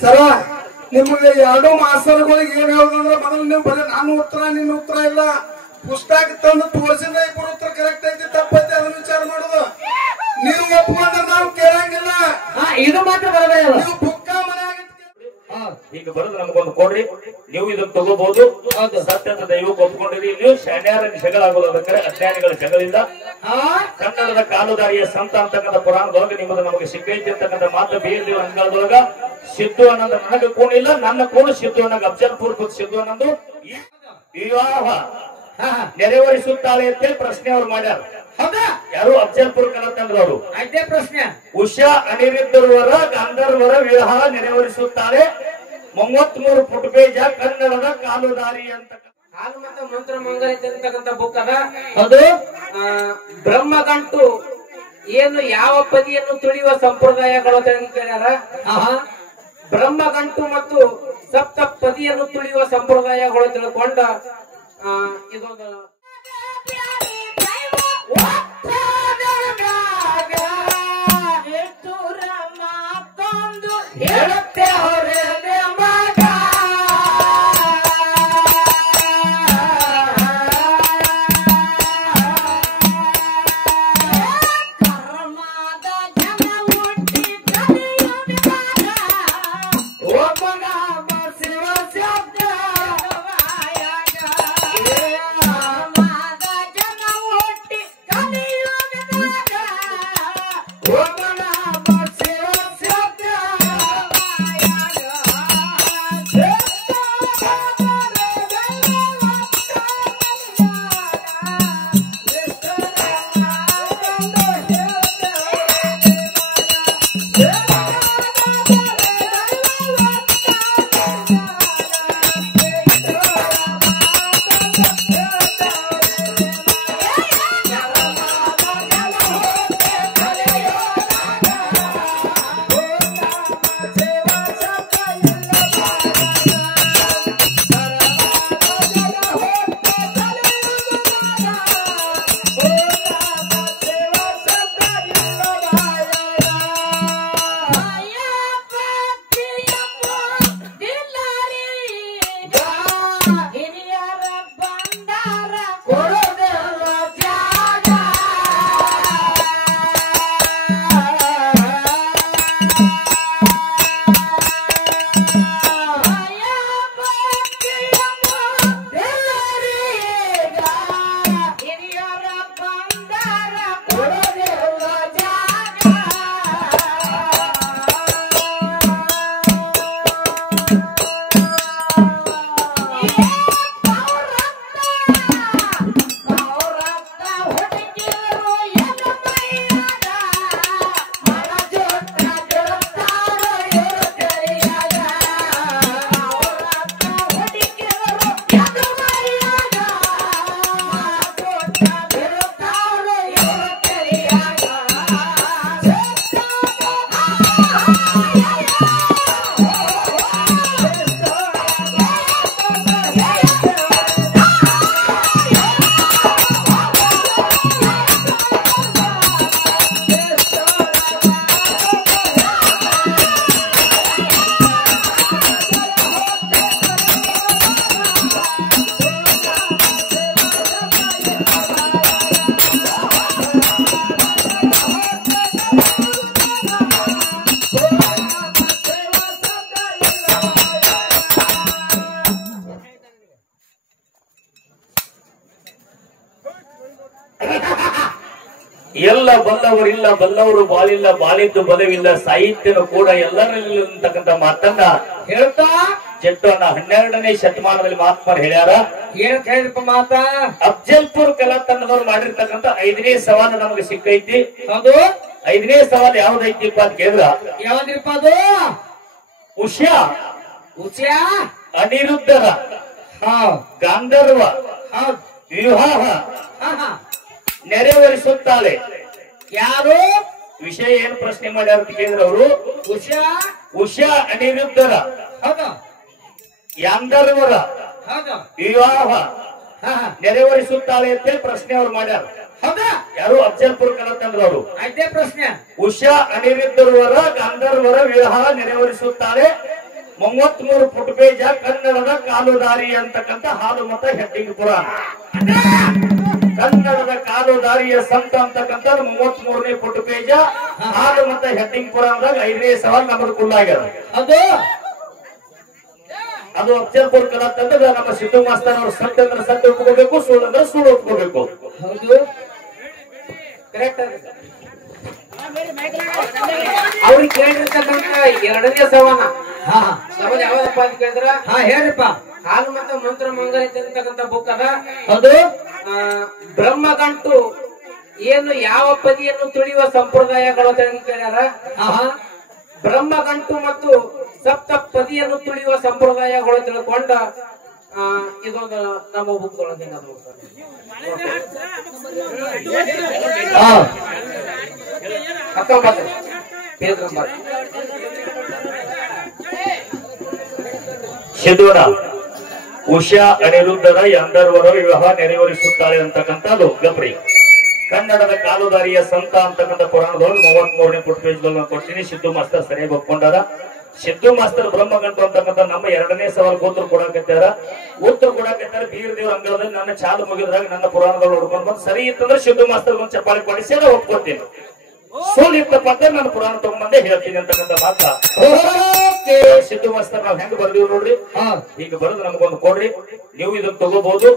ಸರ ನಿಮಗೆ ಎರಡು ಮಾಸ್ತರ್ಗಳಿಗೆ ಏನ್ ಹೇಳೋದಂದ್ರೆ ಮೊದಲು ನೀವು ಬರೀ ನಾನು ಉತ್ತರ ನಿನ್ನ ಉತ್ತರ ಇಲ್ಲ ಪುಸ್ತಕ ತಂದು ತೋರಿಸಿದ್ರೆ ಇಬ್ಬರು ಉತ್ತರ ಕರೆಕ್ಟ್ ಐತಿ ತಪ್ಪೈತಿ ಅದನ್ನ ವಿಚಾರ ಮಾಡೋದು. ನೀವು ಒಪ್ಕೊಂಡ್ರೆ ನಾವು ಕೇಳಂಗಿಲ್ಲ. ಇದು ಮಾತ್ರ ಬರಬೇಕು. ನೀವು ಬುಕ್ಕ ಮನೆಯಾಗ ಈಗ ಬರೋದು ನಮಗೊಂದು ಕೊಡ್ರಿ, ನೀವು ಇದನ್ನ ತಗೋಬಹುದು. ಸತ್ಯದ ದೈವಕ್ಕೆ ಒಪ್ಕೊಂಡಿರಿ. ನೀವು ಶಾಣ್ಯಾರ ಜಗಳಾಗೋದು ಅದಕ್ಕೆ ಅಜ್ಞಾನಿಗಳ ಜಗಳಿಂದ ಕನ್ನಡದ ಕಾಲುದಾರಿಯ ಸಂತ ಅಂತಕ್ಕಂಥ ಪುರಾಣದೊಳಗೆ ನಿಮ್ಮದು ನಮಗೆ ಸಿಕ್ಕೈತಿ ಅಂತಕ್ಕಂಥ ಮಾತು ಬೀರ್ದೇವ ಅಂಗಳದೊಳಗ ಸಿದ್ದು ಅನ್ನೋದು ನನಗೆ ಕೂಣಿಲ್ಲ, ನನ್ನ ಕೂಣು ಸಿದ್ದು ಅನ್ನೋದು ಅಫ್ಜಲ್ಪುರ್ ಸಿದ್ದು ಅನ್ನೋದು ವಿವಾಹ ನೆರವೇರಿಸುತ್ತಾಳೆ ಅಂತೇಳಿ ಪ್ರಶ್ನೆ ಅವ್ರು ಮಾಡ್ಯಾರ. ಯಾರು? ಅಫ್ಜಲ್ಪುರ್ ಕಲತಂದ್ರವರು. ಅದೇ ಪ್ರಶ್ನೆ. ಉಷಾ ಅನಿರುದ್ಧರವರ ಗಂಧರ್ವರ ವಿವಾಹ ನೆರವೇರಿಸುತ್ತಾಳೆ 33 ಫುಟ್ ಪೇಜ ಕನ್ನಡದ ಕಾಲುದಾರಿ ಅಂತ ಹಾಲು ಮತ್ತು ಮಂತ್ರ ಮಂಗಲಿತ ಅಂತಕ್ಕಂಥ ಬುಕ್ ಅದ. ಅದು ಬ್ರಹ್ಮಗಂಟು ಏನು ಯಾವ ಪದಿಯನ್ನು ತುಳಿಯುವ ಸಂಪ್ರದಾಯಗಳು ಕೇಳ್ಯಾರ. ಬ್ರಹ್ಮಗಂಟು ಮತ್ತು ಸಪ್ತ ಪದಿಯನ್ನು ತುಳಿಯುವ ಸಂಪ್ರದಾಯಗಳು ತಿಳ್ಕೊಂಡ ಇದೊಂದು ಹೇಳುತ್ತೆ ಅವರೇ ಮಗ ಕರ್ಮದ ಜನ ಹುಟ್ಟಿ ಕಲಿಯುವಾಗ ಒಬ್ಬನ ಶಿವ ಶಬ್ದ ಕರ್ಮದ ಜನ ಹುಟ್ಟಿ ಕಲಿಯುವಾಗ ಒಬ್ಬನ ಶಿವ ಶಬ್ದ ಎಲ್ಲ ಬಲ್ಲವರಿಲ್ಲ, ಬಲ್ಲವರು ಬಾಳಿಲ್ಲ, ಬಾಳಿದ್ದು ಬಲವಿಲ್ಲ, ಸಾಹಿತ್ಯನು ಕೂಡ ಎಲ್ಲರಲ್ಲಿ ಅಂತಕ್ಕಂಥ ಮಾತನ್ನ ಹೇಳ್ತಾ ಜಟ್ಟನ 12ನೇ ಶತಮಾನದಲ್ಲಿ ಮಹಾತ್ಮರು ಹೇಳ್ಯಾರ. ಏನಂತ ಹೇಳಿದಪ್ಪ ಮಾತ? ಅಫ್ಜಲ್ಪುರ್ ಕಲಾ ತಂಡದವ್ರು ಮಾಡಿರ್ತಕ್ಕಂಥ 5ನೇ ಸವಾಲು ನಮಗೆ ಸಿಕ್ಕೈತಿ. ಅದು 5ನೇ ಸವಾಲು ಯಾವ್ದೈತಿಪ್ಪ ಅಂತ ಕೇಳಿದ್ರ, ಯಾವ್ದಿರಪ್ಪ ಅದು? ಉಷಾ ಉಷಾ ಅನಿರುದ್ಧರ ಗಾಂಧರ್ವ ವಿವಾಹ ನೆರವೇರಿಸುತ್ತಾಳೆ. ಯಾರು? ವಿಷಯ ಏನು ಪ್ರಶ್ನೆ ಮಾಡ್ಯಾರ ಅಂತ ಕೇಳಿದ್ರೆ ಅವರು ಉಷಾ ಅನಿರುದ್ಧರ ಗಾಂಧರ್ವರ ವಿವಾಹ ನೆರವೇರಿಸುತ್ತಾಳೆ ಅಂತೇಳಿ ಪ್ರಶ್ನೆ ಅವ್ರು ಮಾಡ್ಯಾರ. ಯಾರು? ಅಫ್ಜಲ್ಪುರ್ ಕಲತಂದ್ರವರು. ಅದೇ ಪ್ರಶ್ನೆ. ಉಷಾ ಅನಿರುದ್ಧರವರ ಗಾಂಧರ್ವರ ವಿವಾಹ ನೆರವೇರಿಸುತ್ತಾಳೆ 33 ಫುಟ್ ಪೇಜ ಕನ್ನಡದ ಕಾಲುದಾರಿ ಅಂತಕ್ಕಂಥ ಹಾಲು ಮತ ಹೆಡ್ಡಿಂಗ್ ಪುರಾಣ. ಕನ್ನಡದ ಕಾಲುದಾರಿಯ ಸಂತ ಅಂತಕ್ಕಂಥ 33ನೇ ಫುಟ್ ಪೇಜ ಹಾಲು ಮತ ಹೆಡ್ಡಿಂಗ್ ಪುರಾಣದಾಗ 5ನೇ ಸವಾಲ್ ನಮ್ಮದು ಕುಲ್ಲಾಗ್ಯದ. ಅದು ಅಫಜಲ್ಪುರ್ ಕಲತ್ ಅಂದ್ರೆ ನಮ್ಮ ಸಿದ್ದು ಮಾಸ್ತರ್ ಅವರು ಸತ್ಯ ಅಂದ್ರೆ ಸತ್ಯ ಒಪ್ಕೋಬೇಕು, ಸುಳ್ಳು ಅಂದ್ರೆ ಸುಳ್ಳು ಒಪ್ಕೋಬೇಕು. ಕರೆಕ್ಟ್. ಅವ್ರಿಗೆ ಕೇಳಿರ್ತಕ್ಕಂಥ 2ನೇ ಸವಾಲ ಯಾವ್ದಪ್ಪ ಅಂತ ಕೇಳಿದ್ರ ಹೇಳ್ರಿಪ್ಪ. ಹಾಲು ಮತ ಮಂತ್ರ ಮಂಗಲೈತೆ ಅಂತಕ್ಕಂಥ ಬುಕ್ ಅದ. ಅದು ಬ್ರಹ್ಮಗಂಟು ಏನು ಯಾವ ಪದಿಯನ್ನು ತುಳಿಯುವ ಸಂಪ್ರದಾಯಗಳು ಕೇಳ್ಯಾರ. ಬ್ರಹ್ಮಗಂಟು ಮತ್ತು ಸಪ್ತ ಪದಿಯನ್ನು ತುಳಿಯುವ ಸಂಪ್ರದಾಯಗಳು ತಿಳ್ಕೊಂಡ ಇದೊಂದು ನಮ್ಮ ಬುಕ್ ಒಳಗೆ 19 ಪೇಜ್ ನಂಬರ್. ಸಿದ್ದೋಣ ಉಷಾ ಅನಿರುದ್ಧರ ಎಂದರ್ವರ ವಿವಾಹ ನೆರವೇರಿಸುತ್ತಾಳೆ ಅಂತಕ್ಕಂಥದ್ದು ಗಬ್ರಿ. ಕನ್ನಡದ ಕಾಲುದಾರಿಯ ಸಂತ ಅಂತಕ್ಕಂಥ ಪುರಾಣದೊಳಗೆ 33ನೇ ಫುಟ್ ಪೇಜ್ ಕೊಡ್ತೀನಿ. ಸಿದ್ದು ಮಾಸ್ತರ್ ಸರಿಯಾಗಿ ಒಪ್ಕೊಂಡಾರ. ಸಿದ್ದು ಮಾಸ್ತರ್ ಬ್ರಹ್ಮಗಂಟು ಅಂತಕ್ಕಂಥ ನಮ್ಮ 2ನೇ ಸವಾಲ್ ಉತ್ತರ ಕೊಡಾಕತ್ತಾರ. ಬೀರ್ ದೇವ್ರ ಅಂಗಳದಲ್ಲಿ ನನ್ನ ಚಾಲು ಮುಗಿದ್ರಾಗ ನನ್ನ ಪುರಾಣದಲ್ಲಿ ಹುಡ್ಕೊಂಡ್ ಬಂದು ಸರಿ ಇತ್ತಂದ್ರೆ ಸಿದ್ದು ಮಾಸ್ತರ್ ಒಂದು ಚಪ್ಪಾಳಿ ಕೊಡಿಸಿ ನಾನು ಒಪ್ಕೊತೀನಿ. ಸೋಲ್ ಇತ್ತಪ್ಪ ಅಂತ ನಾನು ಪುರಾಣ ತಗೊಂಬಂದೆ ಹೇಳ್ತೀನಿ ಅಂತಕ್ಕಂಥ ಮಾತ ಸಿದ್ದು ಮಾಸ್ತರ್ ನಾವ್ ಹೆಂಗ್ ಬರ್ದೀವಿ ನೋಡ್ರಿ. ಈಗ ಬರೋದು ನಮಗೊಂದು ಕೊಡ್ರಿ, ನೀವು ಇದನ್ನ ತಗೋಬಹುದು.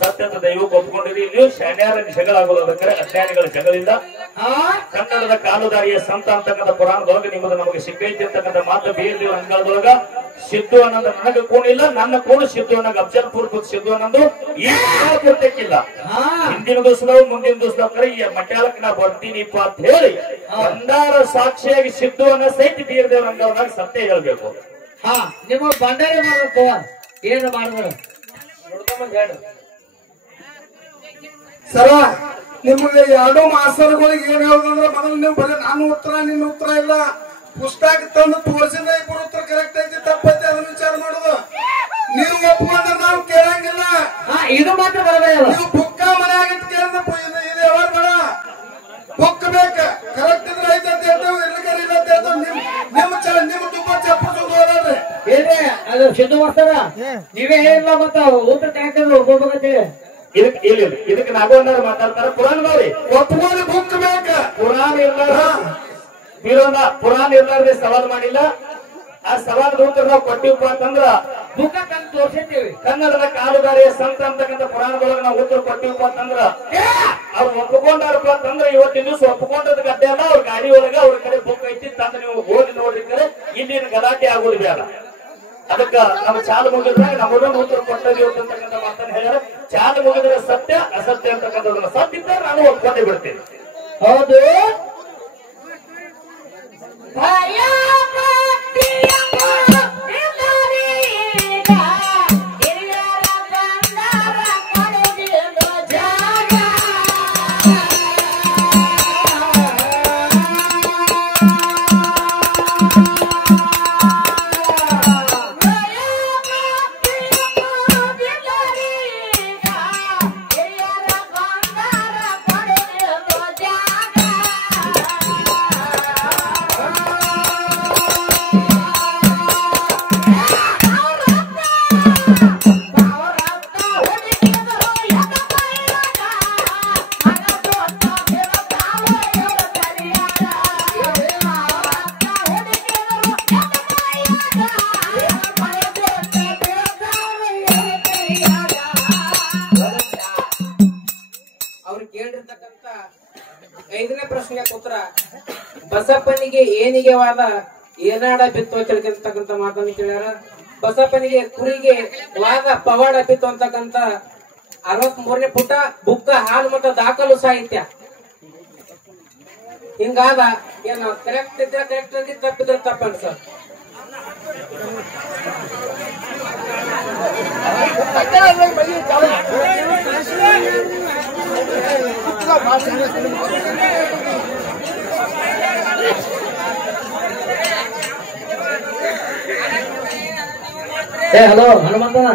ಸತ್ಯದ ದೈವಕ್ಕೆ ಒಪ್ಕೊಂಡಿರಿ. ನೀವು ಶಾನ್ಯಾರ ಜಗಳಾಗೋದು ಅದಕ್ಕೆ ಅಜ್ಞಾನಿಗಳ ಜಗಳಿಂದ ಕನ್ನಡದ ಕಾಲುದಾರಿಯ ಸಂತ ಅಂತಕ್ಕಂಥ ಪುರಾಣದೊಳಗೆ ನಿಮ್ಮದು ನಮಗೆ ಸಿಕ್ಕೈತಿ ಅಂತಕ್ಕಂಥ ಮಾತು ಬೀರ್ ದೇವ್ರ ಅಂಗಳದೊಳಗ ಸಿದ್ದು ಅನ್ನೋದು ನನಗೆ ಕೂಣಿಲ್ಲ, ನನ್ನ ಕೂಣು ಸಿದ್ದು ಅನ್ನೋದು ಅಫಜಲ್ಪುರ್ ಸಿದ್ದು ಅನ್ನೋದು ಈ ಪೂರ್ತಿಕ್ಕಿಲ್ಲ. ಹಿಂದಿನ ದಿವಸದವು ಮುಂದಿನ ದಿವಸದ ಕರೆ ಈ ಮಟ್ಯಾಳಕ್ಕೆ ನಾ ಬರ್ತೀನಿಪ್ಪ ಅಂತ ಹೇಳಿ ಭಂಡಾರ ಸಾಕ್ಷಿಯಾಗಿ ಸಿದ್ದು ಅನ್ನೋ ಸಹಿತ ಬೀರ್ ದೇವ್ರ ಅಂಗಳದಾಗ ಸತ್ಯ ಹೇಳ್ಬೇಕು. ನಿಮ್ಮ ಭಂಡಾರ ಮಾಡಬೇಕು. ಏನು ಮಾಡಿದ್ರು ಸರ ನಿಮಗೆ 2 ಮಾಸ್ತರ್ಗಳಿಗೆ ಏನ್ ಹೇಳುದಂದ್ರೆ ಮೊದಲು ನೀವು ಬರೀ ನಾನು ಉತ್ತರ ನಿನ್ನ ಉತ್ತರ ಇಲ್ಲ ಪುಸ್ತಕ ತಂದು ತೋರಿಸಿದ ಇಬ್ಬರು ಉತ್ತರ ಕರೆಕ್ಟ್ ಐತಿ ತಪ್ಪೈತಿ ಅದನ್ನ ವಿಚಾರ ಮಾಡುದು. ನೀವು ಒಪ್ಕೊಂಡ್ರೆ ನಾವು ಕೇಳಂಗಿಲ್ಲ. ಇದು ಮಾತ್ರ ಬರಬೇಕು. ನೀವು ಬುಕ್ಕ ಮನ್ಯಾಗ ಕೇಳಿದ ಇದು ಯಾವಾಗ ಬೇಡ ಬುಕ್ ಬೇಕ. ಕರೆಕ್ಟ್ ಇದ್ರೆ ಐತೆ ಅಂತ ಹೇಳ್ತೇವೆ, ಇರ್ಲಿಕ್ಕೆ ಇಲ್ಲ ಅಂತ ಹೇಳ್ತೇವೆ. ನಿಮ್ಮ ತುಪ್ಪ ಚಪ್ಪಸೋದು ಹೋದ್ರಿ ಏನ್ರಿ ಅದು ಸಿದ್ದು ಮಾಸ್ತರ ನೀವೇ ಹೇಳಿಲ್ಲ ಮತ್ತ ಊಟ ಟ್ಯಾಂಕರ್ ಹೋಗ್ಬೇಕಂತೇಳಿ ಇದಕ್ಕೆ ನಾಗೋಣ್ಣರು ಮಾತಾಡ್ತಾರೆ. ಪುರಾಣದವ್ರಿ ಒಪ್ಕೊಂಡು ಬುಕ್ ಬೇಕ. ಪುರಾಣ ಇರ್ಲಾರ್ದೆ ಸವಾಲ್ ಮಾಡಿಲ್ಲ. ಆ ಸವಾಲ್ ಉತ್ತರ ನಾವು ಕೊಟ್ಟಿವಪ್ಪ ಅಂತಂದ್ರ ಬುಕ್ಕ ತಂದು ತೋರ್ಸಿರ್ತೀವಿ. ಕನ್ನಡದ ಕಾಲುದಾರಿಯ ಸಂತ ಅಂತಕ್ಕಂಥ ಪುರಾಣದೊಳಗೆ ನಾವು ಉತ್ತರ ಕೊಟ್ಟಿವಪ್ಪ ಅಂತಂದ್ರ ಅವ್ರು ಒಪ್ಪಿಕೊಂಡಾರಪ್ಪ ಅಂತಂದ್ರ ಇವತ್ತಿನ ದಿವಸ ಒಪ್ಕೊಂಡದ ಗದ್ದೆ ಅಲ್ಲ. ಅವ್ರ ಗಾಡಿ ಒಳಗ ಅವ್ರ ಕಡೆ ಬುಕ್ ಐತಿ ತಂದು ನೀವು ಓದಿ ನೋಡಿದ್ರೆ ಇಲ್ಲಿನ ಗಲಾಟೆ ಆಗೋದು ಬೇಡ. ಅದಕ್ಕ ನಾವು ಚಾಲು ಮುಗಿದ್ರಾಗ ನಮ್ಮದೊಂದು ಉತ್ತರ ಕೊಟ್ಟದೀವಿ ಅಂತಕ್ಕಂಥ ಮಾತನ್ನ ಹೇಳ್ಯಾರ. ಚಾಲು ಮುಗಿದ್ರೆ ಸತ್ಯ ಅಸತ್ಯ ಅಂತಕ್ಕಂಥದನ್ನ ಸತ್ಯ ಇದ್ದರೆ ನಾನು ಒಪ್ಕೊಂಡೇ ಬಿಡ್ತೇನೆ. ಹೌದು ಕೇಳಿರ್ತಕ್ಕಂಥ 5ನೇ ಪ್ರಶ್ನೆಗೆ ಉತ್ತರ ಬಸಪ್ಪನಿಗೆ ಏನಿಗೆ ವಾದ ಏನಾಡ ಬಿತ್ತು ತಿಳ್ಕೊಂತಕ್ಕಂಥ ಮಾತನ್ನು ಕೇಳ್ಯಾರ. ಬಸಪ್ಪನಿಗೆ ಕುರಿಗೆ ವಾದ ಪವಾಡ ಬಿತ್ತು ಅಂತಕ್ಕಂಥ 63ನೇ ಪುಟ ಬುಕ್ಕ ಹಾಲು ಮತ್ತು ದಾಖಲು ಸಾಹಿತ್ಯ. ಹಿಂಗಾದ ಏನು ಕರೆಕ್ಟ್ ಇದ್ರೆ ಕರೆಕ್ಟ್ ಅಂತ ತಪ್ಪಿದ್ರೆ ತಪ್ಪ ಅನ್ಸ. ಹಲೋ ಹನುಮಂತನ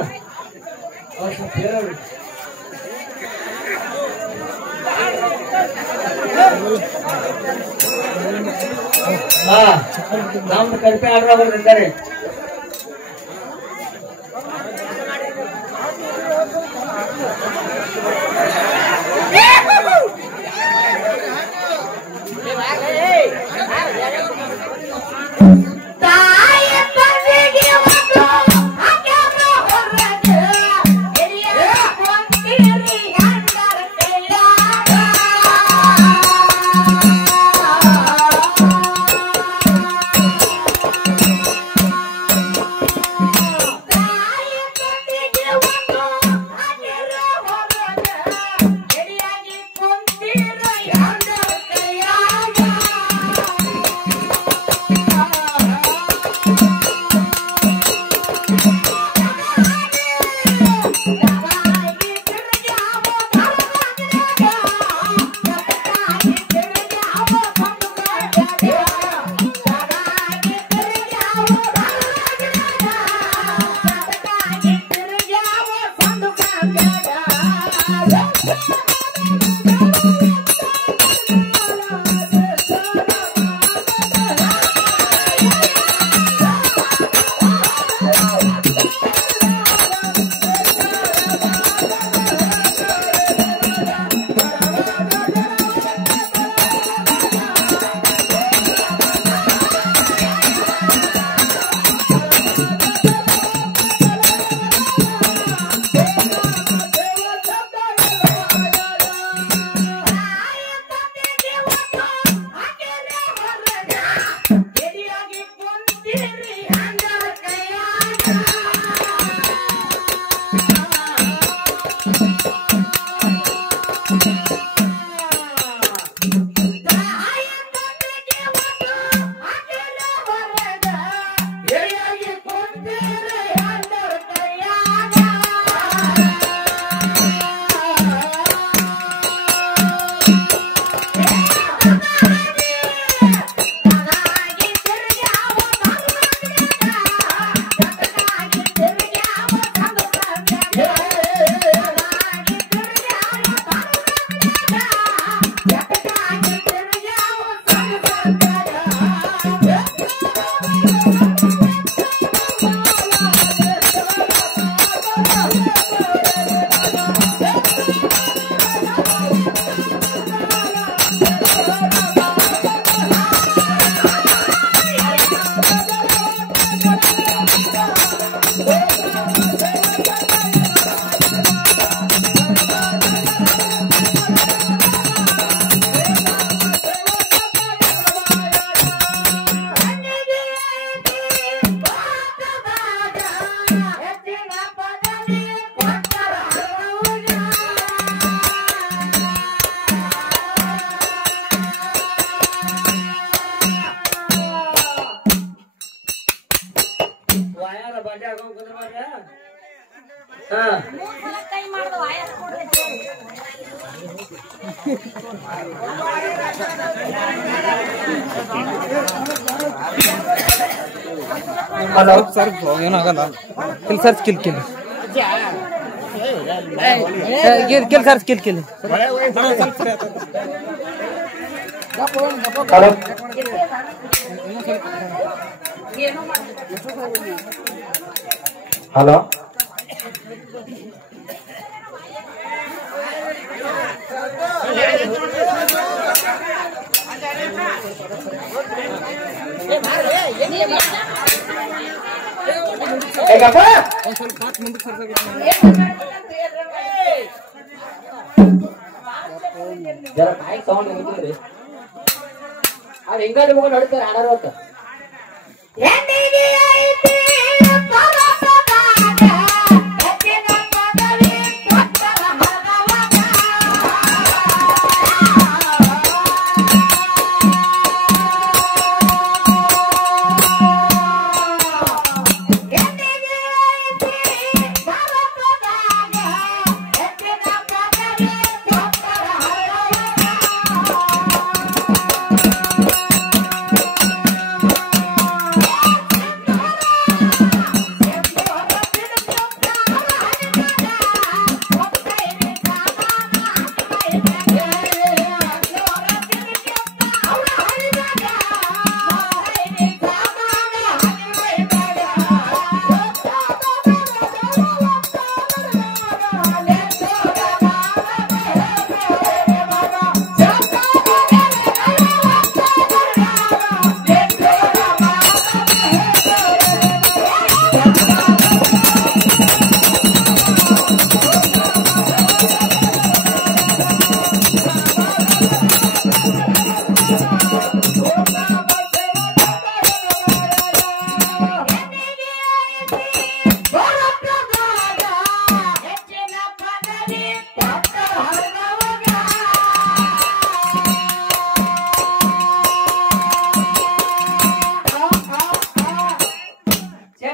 ನಮ್ದು ಕಡಿಮೆ ಆರ್ಡರ್ ಬರ್ತಿದ್ದಾರೆ. ಹಲೋ ಸರ್ ಏನಾಗಲ್ಲ kill sir kill kill kill sir kill kill hello hello ಜರ ಮೈಕ್ ಸೌಂಡ್ ಹೋಗ್ತಿದ್ರಿ ಅವ್ರು ಹೆಂಗಾದ್ರೆ ಮಗ ನಡೀತಾರೆ ಆಡಾರ ಹೊತ್ತ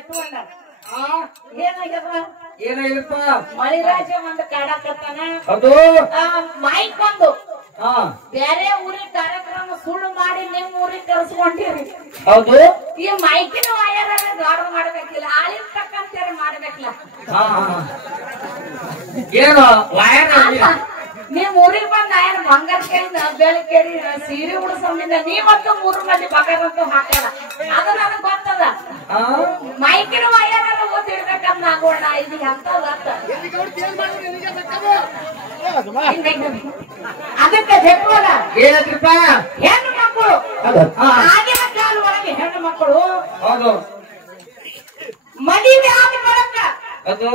ಜಟ್ಕೊಂಡ ಏನಾಗ್ಯದ ಏನಾಗಿಲ್ಲಪ್ಪ ಮಳಿರಾಜ ಒಂದ್ ಕಾಡಾಕತ್ತಾನ ಅದು ಮೈಕ್ ಒಂದು ಹಾ ಬೇರೆ ಊರಿನ ಕಾರ್ಯಕ್ರಮ ಸುಳ್ಳು ಮಾಡಿ ನಿಮ್ ಊರಿಗೆ ಕರ್ಸ್ಕೊಂಡಿರಿ ಹೌದು ಈ ಮೈಕಿನ ವಯರ್ ಗಾಢ ಮಾಡ್ಬೇಕಿಲ್ಲ ಆಳಿನ ತಕ್ಕಂತ ಮಾಡ್ಬೇಕಿಲ್ಲ ಹಾ ಏನು ವಯರ್ ನಿಮ್ ಊರಿಗೆ ಬಂದ ಏನ್ ಬಂಗಾರ ಕೇಳಿದ ಬೆಳೆ ಕೇಳಿ ಸೀರೆ ಉಡ್ಸೋದ್ರಿಂದ ನೀವತ್ತು 3 ಮಂದಿ ಬಂಗಾರಂತೂ ಹಾಕಲ್ಲ ಅದು ನನಗ್ ಗೊತ್ತದ ಮೈಕಿನ ವಯರ್ ಓದಿಡ್ಬೇಕಂತ ಆಗೋಣ ಇದು ಅಂತದ ಅದಕ್ಕೆ ಜಟ್ವಲ್ಲ ಏನಪ್ಪ ಹೆಣ್ಣು ಮಕ್ಕಳು ಆಗಿನ ಕಾಲ ಒಳಗೆ ಹೆಣ್ಣು ಮಕ್ಕಳು ಹೌದು ಮದುವೆ ಆದ ಬಳಿಕ ಅದು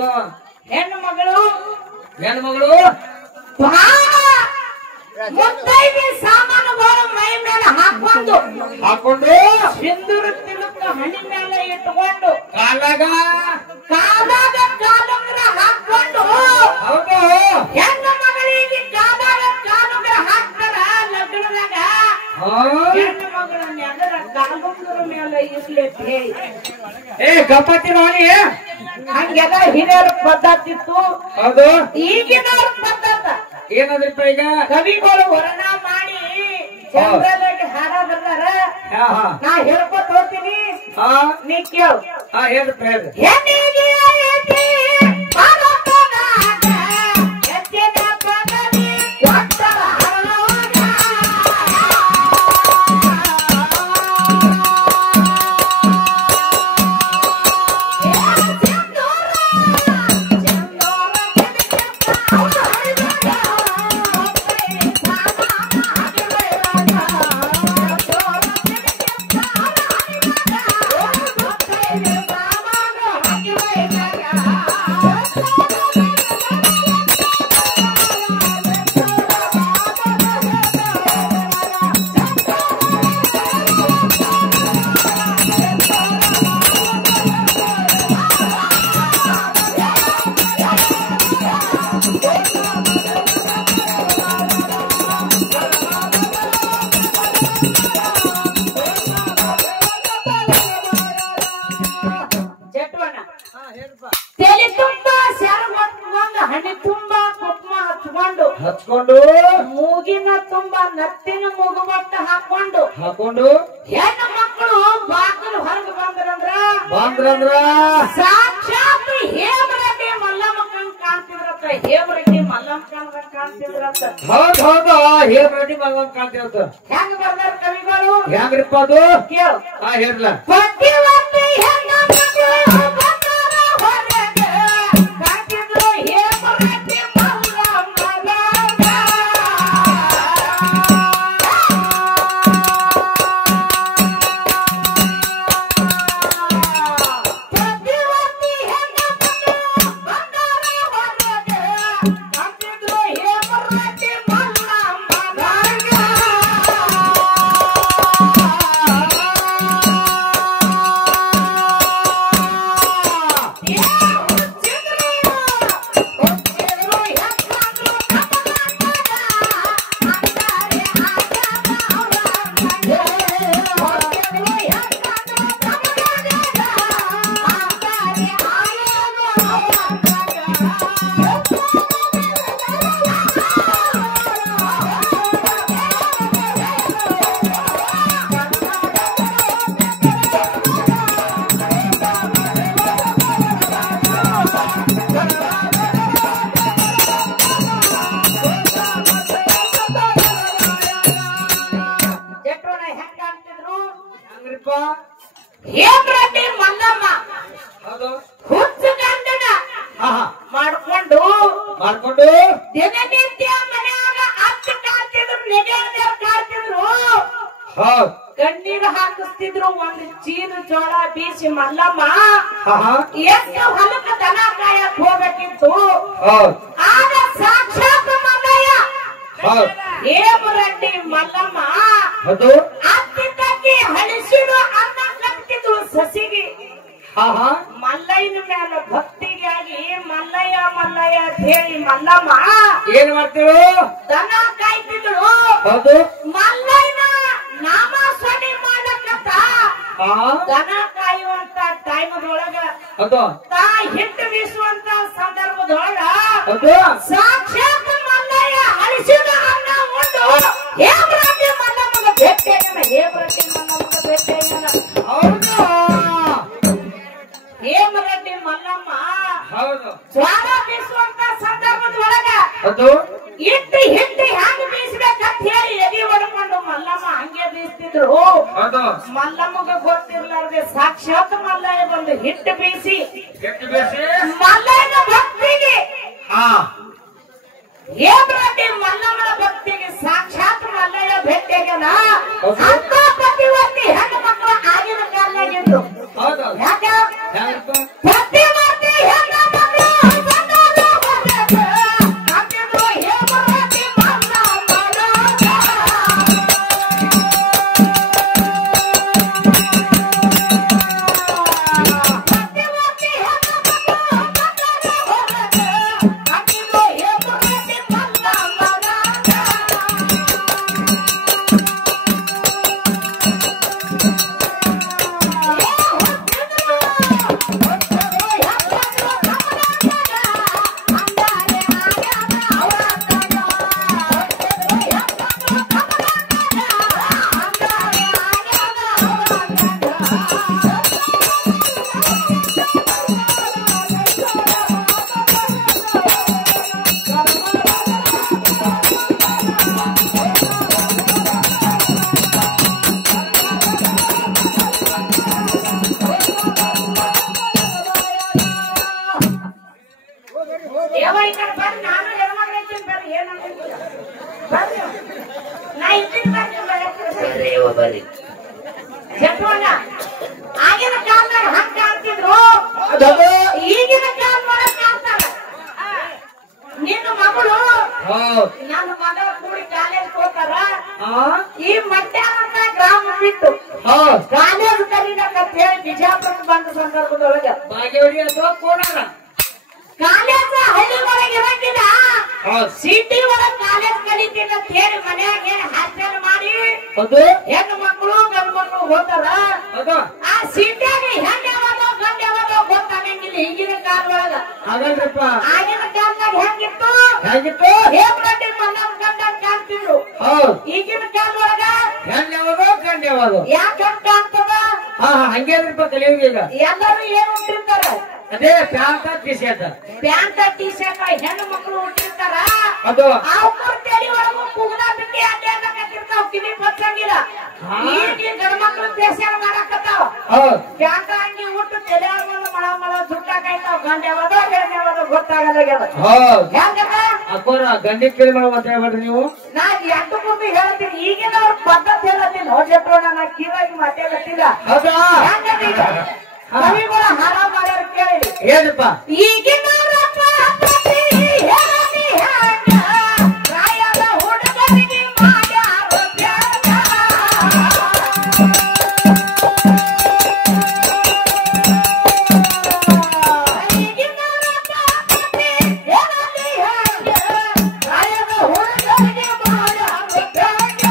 ಹೆಣ್ಣು ಮಗಳು ಹೆಣ್ಮಗಳು ಮುತ್ತೈದೆ ಸಾಮಾನುಗಳು ಮೈ ಮೇಲೆ ಹಾಕೊಂಡು ಹಾಕೊಂಡು ಸಿಂಧೂರ ತಿಲಕ ಹಣಿ ಮೇಲೆ ಇಟ್ಕೊಂಡು ಕಾಲಾಗ ಕಾಲುಂಗ್ರ ಹಾಕೊಂಡು ಹೌದು ಹೆಣ್ಣು ಮಗಳಿಗೆ ಕಾಲುಂಗ್ರ ಹಾಕ್ತಾರ ಲಗ್ನದಾಗ ಹೆಣ್ಣು ಮಗಳ ನೆಗರ ಕಾಲುಂಗ್ರ ಮೇಲೆ ಇರ್ಲಿ ಏ ಗಪ್ಪತ್ತಿ ನೋಡಿ ಹಂಗೆಲ್ಲ ಹಿರಿಯರ ಪದ್ಧತಿ ಇತ್ತು ಹೌದು ಈಗಿನವ್ರ ಪದ್ಧತ ಏನದ್ರಪ್ಪ ಈಗ ಕವಿಗಳು ವರ್ಣ ಮಾಡಿ ಚಂದ್ರದಲ್ಲಿ ಹಾಡ ಬರ್ತಾರ ಹಾ ಹಾ ನಾ ಹೇಳ್ಕೊತ ಹೋಗ್ತೀನಿ ಹಾ ನೀ ಕೇಳು ಹಾ ಹೇಳ್ರಪ್ಪ ಹೇಳ್ರಿ ಹೆಣ್ಣಿಗೆ ಐತಿ ಭಾರತನಾಗ ಹೆಚ್ಚಿನ ಪದವಿ ಕೊಟ್ಟರ ಹರಳುವಾಗ. ತಲೆ ತುಂಬಾ ಸೆರಗೊಂಡು ಹಣ್ಣಿ ತುಂಬಾ ಕುಕ್ಮ ಹಚ್ಕೊಂಡು ಮೂಗಿನ ತುಂಬಾ ನತ್ತಿನ ಮುಗುಬಟ್ಟ ಹಾಕೊಂಡು ಹೆಣ್ಣು ಮಕ್ಕಳು ಬಾಗಿಲು ಹೊರಗೆ ಬಂದ್ರಂದ್ರ ಸಾಕ್ಷಾತ್ ಹೇಮರೆಡ್ಡಿ ಮಲ್ಲಮ್ಮಕ್ಕಂಗ್ ಕಾಣ್ತಿದ್ರತ್ತ ಹೇಮರೆಡ್ಡಿ ಮಲ್ಲಮ್ಮಕ್ಕಂಗ್ ಕಾಣ್ತಿದ್ರತ್ತ ಹೌದು ಹೇಮರೆಡ್ಡಿ ಮಲ್ಲಮ್ಮ ಕಾಣ್ತಿರತ್ತ ಹೆಂಗ್ ಬರ್ದಾರ ಕವಿಗಳು ಹೆಂಗ್ರಿಪ್ಪ ಅದು ಕೇಳು ಹಾ ಹೇಳ್ರಲ್ಲ ಪತಿವರ್ತಿ ಹೆಣ್ಣು ಮಕ್ಕಳು ಬಂದಾರ ಹೊರಗೆ ಕಾಣ್ತಿದ್ರು ಹೇಮರೆಡ್ಡಿ ಹೇಮರೆಡ್ಡಿ ಮಲ್ಲಮ್ಮ ಹುಚ್ಚು ಗಂಡನ ಮಾಡ್ಕೊಂಡು ದಿನನಿತ್ಯ ಮನ್ಯಾಗ ಅತ್ತ ಕಾಡ್ತಿದ್ರು ನೆಗೆದೇವ್ ಕಾಡ್ತಿದ್ರು ಕಣ್ಣೀರು ಹಾಕಿಸ್ತಿದ್ರು ಒಂದು ಚೀಲ ಜೋಳ ಬೀಸಿ ಮಲ್ಲಮ್ಮ ಎಷ್ಟು ಹೊಲಕ್ಕ ದನ ಕಾಯಕ್ ಹೋಗ್ಬೇಕಿತ್ತು ಆಗ ಸಾಕ್ಷಾತ್ ಮಲ್ಲಯ್ಯ ಹೇಮರೆಡ್ಡಿ ಮಲ್ಲಮ್ಮ ಅತ್ತಿ ಹಳಿಸಿಡು ಅನ್ನ ಕಟ್ತಿದ್ರು ಸಸಿಗೆ ಮಲ್ಲಯ್ಯನ ಮೇಲೆ ಭಕ್ತಿಗಾಗಿ ಮಲ್ಲಯ್ಯ ಮಲ್ಲಯ್ಯ ಅಂತ ಹೇಳಿ ಮಲ್ಲಮ್ಮ ಏನ್ ಮಾಡ್ತೀವಿ ದನ ಕಾಯ್ತಿದ್ರು ಮಲ್ಲಯ್ಯನ ನಾಮ ಸ್ವಣಿ ಮಾಡಕತ್ತ ದನ ಕಾಯುವಂತ ಟೈಮದೊಳಗ ಅದು ತಾ ಹಿಟ್ಟು ಬೀಸುವಂತ ಸಂದರ್ಭದೊಳಗ ಅದು ಸಾಕ್ಷಾತ್ ಮಲ್ಲಯ್ಯ ಅಳಿಸಿದ ಅನ್ನ ಉಂಡು ಹೇಮರಾಟಿ ಮಲ್ಲಮ್ಮಗ ಭೇಟಿಯಾಗಲ್ಲ ಹೇಮರಾಟಿ ಮಲ್ಲಮ್ಮಗ ಭೇಟಿಯಾಗಲ್ಲ ಹೌದು ಹೇಮರಾಟಿ ಮಲ್ಲಮ್ಮ ಹೌದು ಜ್ವಾಲ ಬೀಸುವಂತ ಸಂದರ್ಭದೊಳಗ ಅದು ಹಿಟ್ಟು ಹ್ಯಾಂಗ ಬೀಸ್ಬೇಕಂತ ಹೇಳಿ ಎದೆ ಹೊಡ್ಕೊಂಡು ಮಲ್ಲಮ್ಮ ಹಂಗೆ ಬೀಸ್ತಿದ್ರು ಅದು ಮಲ್ಲಮ್ಮಗ ಗೊತ್ತಿರ್ಲಾರ್ದೆ ಸಾಕ್ಷಾತ್ ಮಲ್ಲಯ್ಯ ಬಂದು ಹಿಟ್ಟು ಬೀಸಿ ಎಷ್ಟು ಬೇಸಿ ಮಲ್ಲಯ್ಯನ ಭಕ್ತಿಗೆ ಹಾ ಹೇಮರಾಟಿ ಮಲ್ಲಮ್ಮನ ಭಕ್ತಿಗೆ ಸಾಕ್ಷಾತ್ ಮಲ್ಲಯ್ಯ ಭೇಟಿಯಾಗಲ್ಲ ಹೌದು. ಅಂತ ಪ್ರತಿವರ್ತಿ ಹೆಣ್ಣು ಮಕ್ಕಳು ಆಗಿನ ಕಾಲದಾಗಿದ್ರು ಹೌದು ಯಾಕ ಯಾರಪ್ಪ ಪ್ರತಿವರ್ತಿ ಹೆಣ್ಣು ಮಕ್ಕಳು ಬಂದಾಗ ಬಂದಾಗ ಅಂತಿದ್ರು ಹೇಮರಾಟಿ ಮಲ್ಲಮ್ಮನ ಪ್ರತಿವರ್ತಿ ಹೆಣ್ಣು ಮಕ್ಕಳು ಬಂದಾಗ ಬಂದಾಗ ಅಂತಿದ್ರು ಹೇಮರಾಟಿ ಮಲ್ಲಮ್ಮನ ಆಗಿನ ಕಾಲದಾಗ ಹಂಗ ಕಾಣ್ತಿದ್ರು ಈಗಿನ ಕಾಲದೊಳಗ ಕಾಣ್ತಾರ ನಿನ್ನ ಮಗಳು ಹೌದು ನನ್ನ ಮಗಳ ಕೂಡಿ ಕಾಲೇಜ್ ಹೋಗ್ತಾರ ಹಾ ಈ ಮಧ್ಯಾಹ್ನ ಗ್ರಾಮ ಬಿಟ್ಟು ಹೌದು ಕಾಲೇಜ್ ಕರೀಬೇಕಂತ ಹೇಳಿ ಬಿಜಾಪುರ ಬಂದ ಸಂದರ್ಭದೊಳಗ ಬಾಗೇವಾಡಿ ಅಥವಾ ಕೋಲಾರ ಕಾಲೇಜ್ ಹಳ್ಳಿ ಒಳಗೆ ಇರಂಗಿಲ್ಲ ಹೌದು ಸಿಟಿ ಒಳಗ ಕಾಲೇಜ್ ಕಲಿತೀನಿ ಅಂತ ಹೇಳಿ ಮನ್ಯಾಗ ಏನ್ ಹಾಸ್ಟೆಲ್ ಮಾಡಿ ಅದು ಹೆಣ್ಣು ಮಕ್ಕಳು ಗಂಡು ಮಕ್ಕಳು ಹೋಗ್ತಾರ ಅದು ಆ ಸಿಟಿಯಾಗ ಹೆಣ್ಣು ಯಾವಾಗ ಗಂಡು ಯಾವಾಗ ಗೊತ್ತಾಗಂಗಿಲ್ಲ ಈಗಿನ ಕಾಲದೊಳಗ ಹಾಗಲ್ರಪ್ಪ ಆಗಿನ ಕಾಲದಾಗ ಹೆಂಗಿತ್ತು ಹೇಗಿತ್ತು ಹೇಮರಾಟಿ ಮಲ್ಲಮ್ಮ ಗಂಡ ಕಾಣ್ತಿದ್ರು ಹೌದು ಈಗಿನ ಕಾಲದೊಳಗ ಹೆಣ್ಣು ಯಾವುದು ಗಂಡು ಯಾವುದು ಯಾಕೆ ಕಾಣ್ತದ ಹಾ ಹಂಗೇನ್ರಿಪ್ಪ ಕಲಿಯುಗ ಈಗ ಎಲ್ಲರೂ ಏನ್ ಉಟ್ಟಿರ್ತಾರ ಅದೇ pant T shirt pant T shirt ಹೆಣ್ಣು ಮಕ್ಕಳು ಉಟ್ಟಿರ್ತಾರ ಅದು ಅವ್ರ ತಲೆ ಒಳಗೂ ಪುಗ್ಲ ಬಿಟ್ಟಿ ಅಡ್ಡಾಡಕತ್ತಿರ್ತಾವ ಕಿವಿ ಬಚ್ಚಂಗಿಲ್ಲ ಈಗಿನ ಗಂಡ ಮಕ್ಕಳು ದೇಶ ಮಾಡಕತ್ತಾವ ಹೌದು ಪ್ಯಾಂಟ್ ಅಂಗಿ ಉಟ್ಟು ತಲೆ ಮಳ ಮಳ ಸುಟ್ಟಾಕೈತಾವ ಗಂಡ ಯಾವಾಗ ಹೆಣ್ಣು ಯಾವಾಗ ಗೊತ್ತಾಗಲ್ಲ ಹೌದು ಹೆಂಗದ ಅಕ್ಕೋರ ಗಂಡಿ ಕೇಳಿ ಮಾಡೋ ಮಾತಾಡ್ಬೇಡ್ರಿ ನೀವು ನಾ ಎಂಟು ಮುಂದೆ ಹೇಳ್ತೀನಿ ಈಗಿನ ಅವ್ರ ಪದ್ಧತಿ ಹೇಳತ್ತೀನಿ ನೋಡ್ಲಿಟ್ಟು ನಾ ಕಿವಾಗಿ ಮಾತಾಡತ್ತಿಲ್ಲ ಹೌದಾ ಹೆಂಗದ ಕವಿಗಳ ಹಾರ ಮಾಡ್ಯಾರ ಕೇಳಿ ಏನಪ್ಪ ಈಗಿನ ಪದ್ಧತಿ ಹೇಳಲಿ ಹ್ಯಾಂಗ ಪ್ರಾಯದ ಹುಡುಗರಿಗೆ ಮಾಡ್ಯಾರ ತ್ಯಾಗ. ಈಗಿನ ಪದ್ಧತಿ ಹೇಳಲಿ ಹ್ಯಾಂಗ ಪ್ರಾಯದ ಹುಡುಗರಿಗೆ ಮಾಡ್ಯಾರ ತ್ಯಾಗ.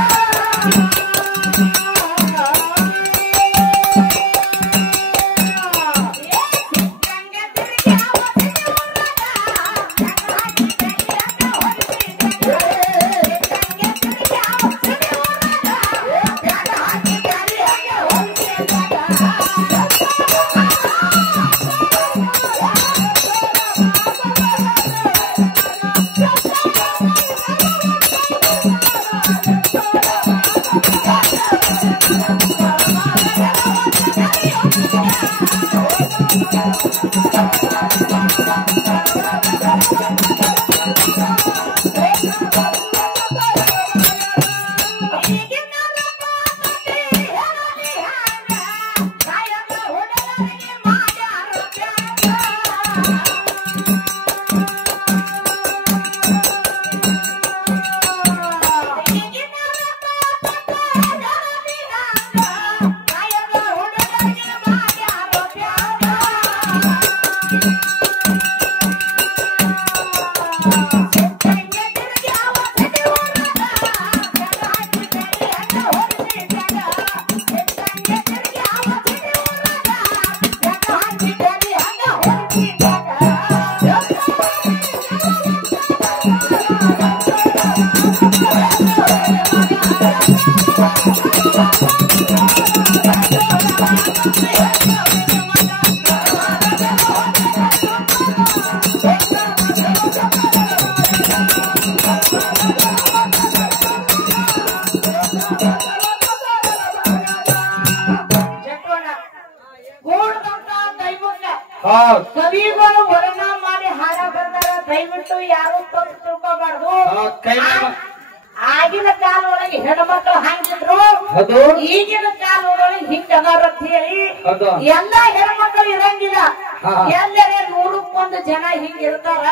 ಕವಿಗಳು ವರ್ಣ ಮಾಡಿ ಹಾಡ ಬರ್ದಾರ. ದಯವಿಟ್ಟು ಯಾರು ತಪ್ಪು ತಿಳ್ಕೋಬಾರ್ದು. ಆಗಿನ ಕಾಲ ಒಳಗೆ ಹೆಣ್ಮಕ್ಳು ಹಂಗಿದ್ರು, ಈಗಿನ ಕಾಲ ಒಳಗೆ ಹಿಂಗ ಅದಾರ ಅಂತ ಹೇಳಿ ಎಲ್ಲಾ ಹೆಣ್ಮಕ್ಳು ಇರಂಗಿಲ್ಲ. ಎಲ್ಲರೇ 100ಕ್ಕೆ1 ಜನ ಹಿಂಗ ಇರ್ತಾರ.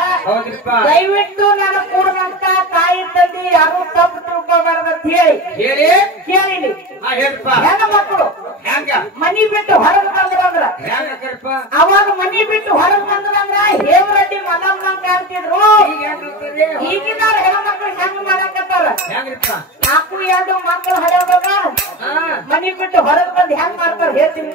ದಯವಿಟ್ಟು ನಾನು ಕೂಡಂತ ತಾಯಿ ತಂದೆ ಯಾರು ತಪ್ಪು ತಿಳ್ಕೋಬಾರ್ದು ಅಂತ ಹೇಳಿ ಕೇಳಿನಿ. ಹೆಣ್ಮಕ್ಳು ಮನಿ ಬಿಟ್ಟು ಹೊರಗೆ ಬಂದ್ರಂದ್ರ, ಅವಾಗ ಮನಿ ಬಿಟ್ಟು ಹೊರಗೆ ಬಂದ್ರಂದ್ರ ಹೇಮರೆಡ್ಡಿ ಮಲ್ಲಮ್ಮ ಕಾಣ್ತಿದ್ರು. ಈಗಿನ ಹೆಣ್ಮಕ್ಳು ಹೆಂಗ್ ಮಾಡಕತ್ತಾರ? 4-2 ಮಕ್ಕಳು ಹರಿಯೋದಾಗ ಮನಿ ಬಿಟ್ಟು ಹೊರಗೆ ಬಂದು ಹೆಂಗ್ ಮಾಡ್ತಾರ ಹೇಳ್ತೀನಿ.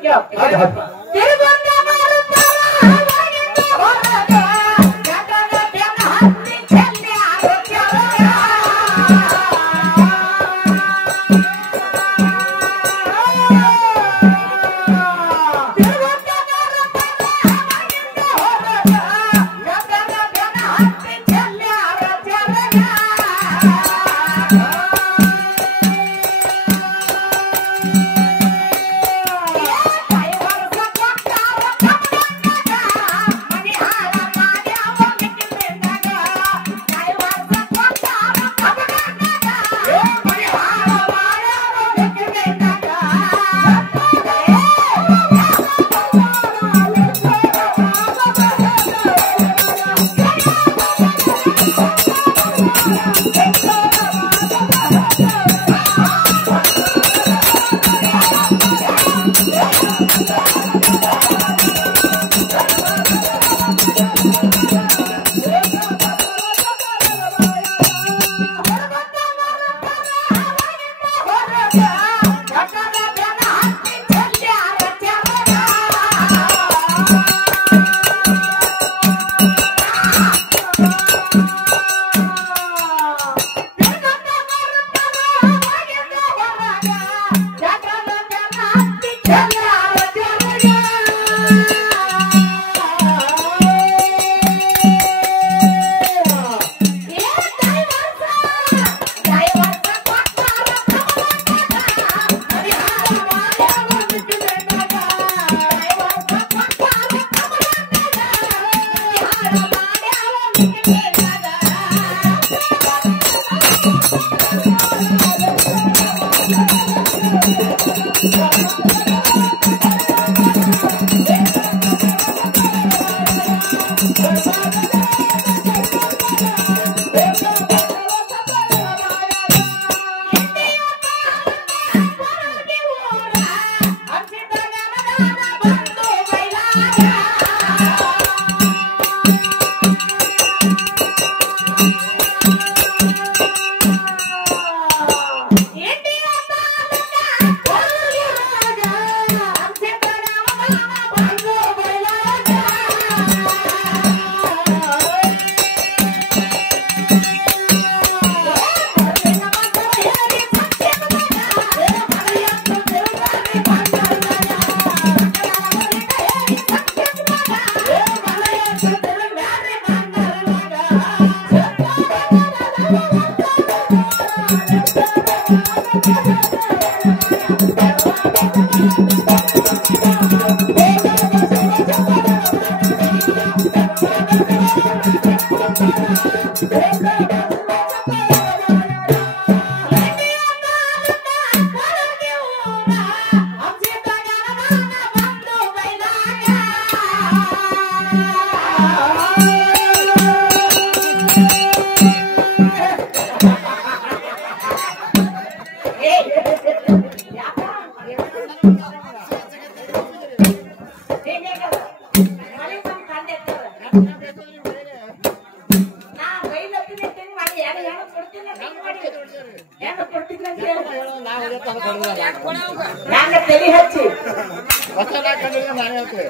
ತಲೆ ಹಚ್ಚಿ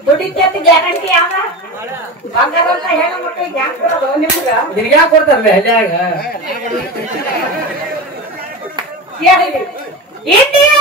ದುಡಿತೈತಿ ಗ್ಯಾರಂಟಿ ಯಾವ ಬಂಗಾರ ಅಂತ ಹೇಳ ಮಕ್ಕಳಿಗೆ ಯಾಕೆ ಕೊಡೋದು ನಿಮ್ಗ ನಿಮ್ಗೆ ಯಾಕೆ ಕೊಡ್ತಾರಲ್ಲ ಹಳ್ಳಿಯಾಗ ಇಂಡಿಯಾ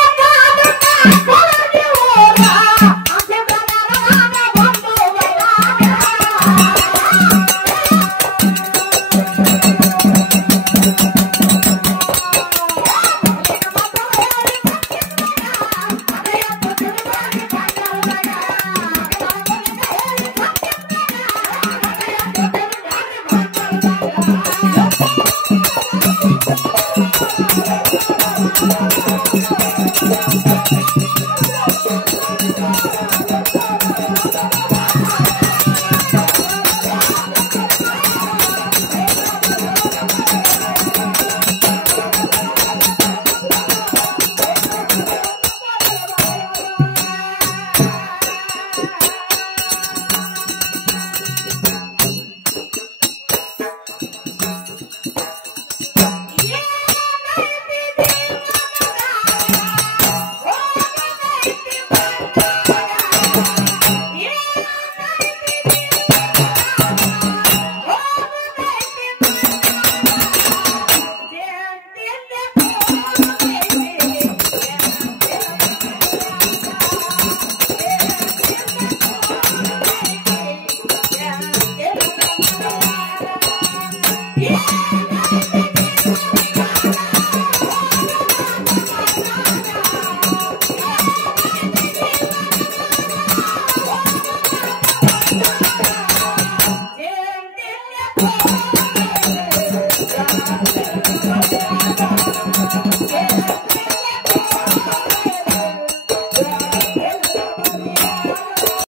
Yeah.